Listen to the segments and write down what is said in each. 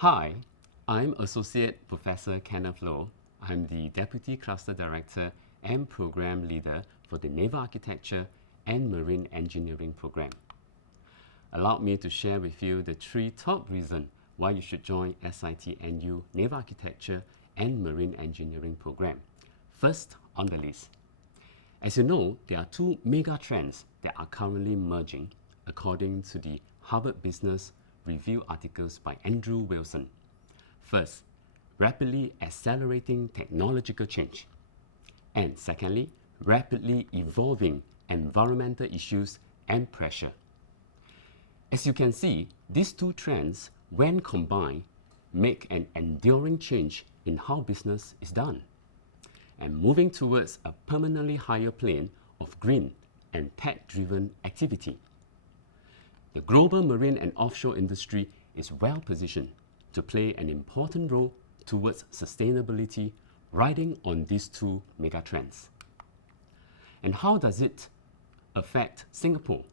Hi, I'm Associate Professor Kenneth Loh. I'm the Deputy Cluster Director and Program Leader for the Naval Architecture and Marine Engineering Program. Allow me to share with you the 3 top reasons why you should join SIT-NU Naval Architecture and Marine Engineering Program. First on the list. As you know, there are 2 mega trends that are currently merging according to the Harvard Business Review articles by Andrew Wilson. First, rapidly accelerating technological change. And secondly, rapidly evolving environmental issues and pressure. As you can see, these 2 trends, when combined, make an enduring change in how business is done, and moving towards a permanently higher plane of green and tech-driven activity. The global marine and offshore industry is well positioned to play an important role towards sustainability, riding on these 2 megatrends. And how does it affect Singapore?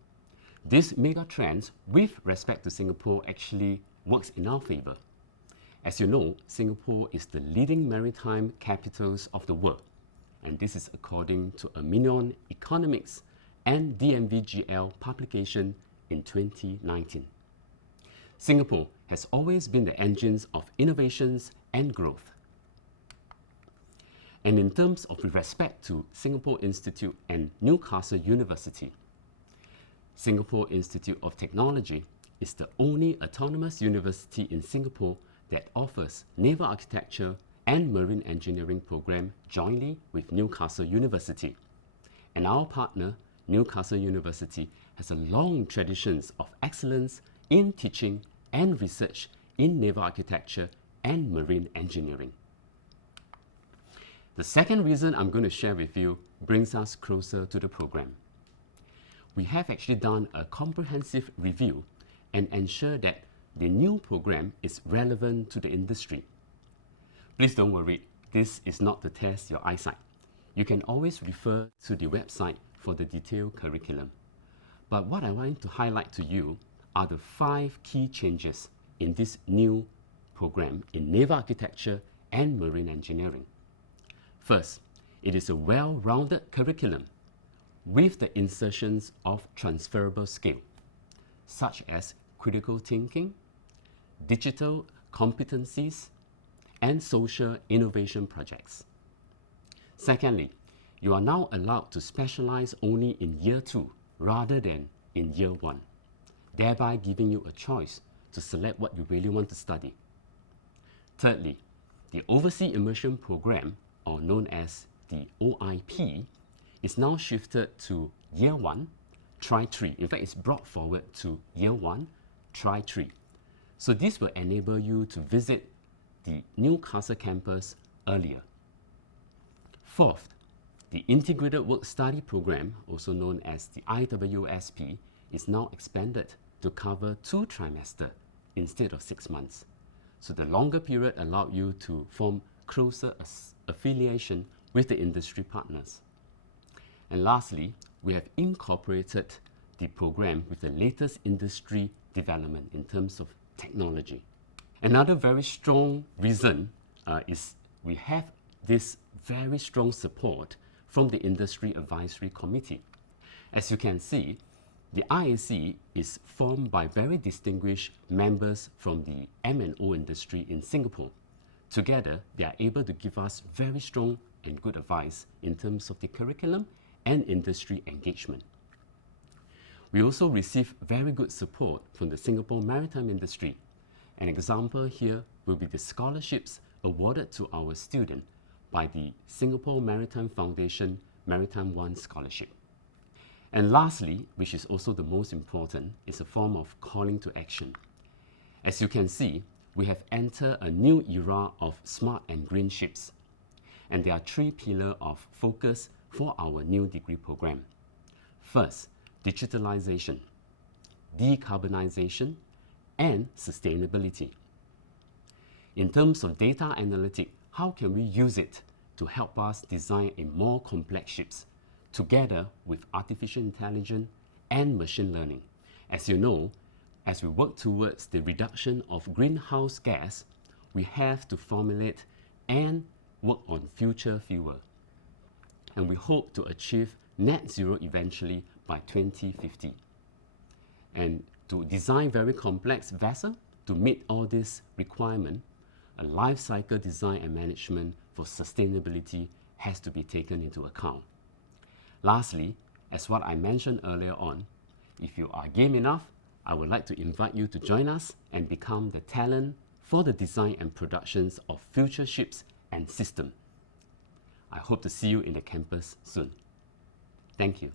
These megatrends with respect to Singapore actually works in our favor. As you know, Singapore is the leading maritime capitals of the world, and this is according to a Minion Economics and DMVGL publication in 2019. Singapore has always been the engines of innovations and growth. And in terms of respect to Singapore Institute and Newcastle University, Singapore Institute of Technology is the only autonomous university in Singapore that offers naval architecture and marine engineering program jointly with Newcastle University. And our partner, Newcastle University, has a long traditions of excellence in teaching and research in naval architecture and marine engineering. The second reason I'm going to share with you brings us closer to the program. We have actually done a comprehensive review and ensure that the new program is relevant to the industry. Please don't worry, this is not to test your eyesight. You can always refer to the website for the detailed curriculum. But what I want to highlight to you are the 5 key changes in this new program in naval architecture and marine engineering. First, it is a well-rounded curriculum with the insertions of transferable skills, such as critical thinking, digital competencies, and social innovation projects. Secondly, you are now allowed to specialize only in year 2 rather than in year 1, thereby giving you a choice to select what you really want to study. Thirdly, the Overseas Immersion Program, or known as the OIP, is now shifted to year 1, try 3. In fact, it's brought forward to year 1, try 3. So this will enable you to visit the Newcastle campus earlier. Fourth, the Integrated Work Study Program, also known as the IWSP, is now expanded to cover 2 trimesters instead of 6 months. So the longer period allows you to form closer affiliation with the industry partners. And lastly, we have incorporated the program with the latest industry development in terms of technology. Another very strong reason is we have this very strong support from the Industry Advisory Committee. As you can see, the IAC is formed by very distinguished members from the M&O industry in Singapore. Together, they are able to give us very strong and good advice in terms of the curriculum and industry engagement. We also receive very good support from the Singapore maritime industry. An example here will be the scholarships awarded to our students by the Singapore Maritime Foundation Maritime One Scholarship. And lastly, which is also the most important, is a form of calling to action. As you can see, we have entered a new era of smart and green ships. And there are 3 pillars of focus for our new degree program. First, digitalization, decarbonization, and sustainability. In terms of data analytics, how can we use it to help us design a more complex ships together with artificial intelligence and machine learning? As you know, as we work towards the reduction of greenhouse gas, we have to formulate and work on future fuel. And we hope to achieve net zero eventually by 2050. And to design very complex vessels to meet all these requirements, a life cycle design and management for sustainability has to be taken into account. Lastly, as what I mentioned earlier on, if you are game enough, I would like to invite you to join us and become the talent for the design and productions of future ships and systems. I hope to see you in the campus soon. Thank you.